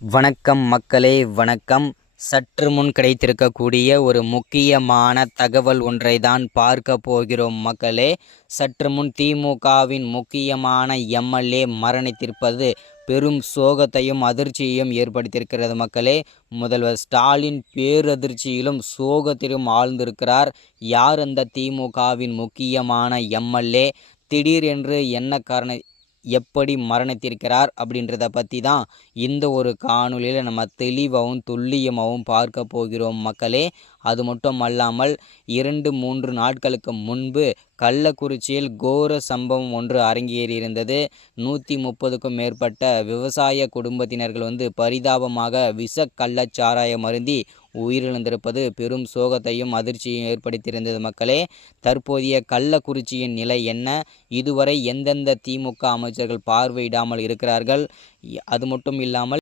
வணக்கம் மக்களே, வணக்கம். சற்று முன் கிடைத்திருக்கக்கூடிய ஒரு முக்கியமான தகவல் ஒன்றை தான் பார்க்க போகிறோம் மக்களே. சற்று முன் திமுகவின் முக்கியமான எம்எல்ஏ மரணித்திருப்பது பெரும் சோகத்தையும் அதிர்ச்சியையும் ஏற்படுத்தியிருக்கிறது மக்களே. முதல்வர் ஸ்டாலின் பேரதிர்ச்சியிலும் சோகத்திலும் ஆழ்ந்திருக்கிறார். யார் அந்த திமுகவின் முக்கியமான எம்எல்ஏ, திடீரென்று என்ன காரணம், எப்படி மரணித்திருக்கிறார் அப்படின்றத பற்றி தான் இந்த ஒரு காணொலியில் நம்ம தெளிவாகவும் துல்லியமாகவும் பார்க்க போகிறோம் மக்களே. அது மட்டும் அல்லாமல் 2-3 நாட்களுக்கு முன்பு கள்ளக்குறிச்சியில் கோர சம்பவம் ஒன்று அரங்கேறியிருந்தது. 130க்கும் மேற்பட்ட விவசாய குடும்பத்தினர்கள் பரிதாபமாக விஷ கள்ளச்சாராயம் அருந்தி உயிரிழந்திருப்பது பெரும் சோகத்தையும் அதிர்ச்சியையும் ஏற்படுத்தியிருந்தது மக்களே. தற்போதைய கள்ளக்குறிச்சியின் நிலை என்ன, இதுவரை எந்தெந்த திமுக அமைச்சர்கள் பார்வையிடாமல் இருக்கிறார்கள், அது மட்டும் இல்லாமல்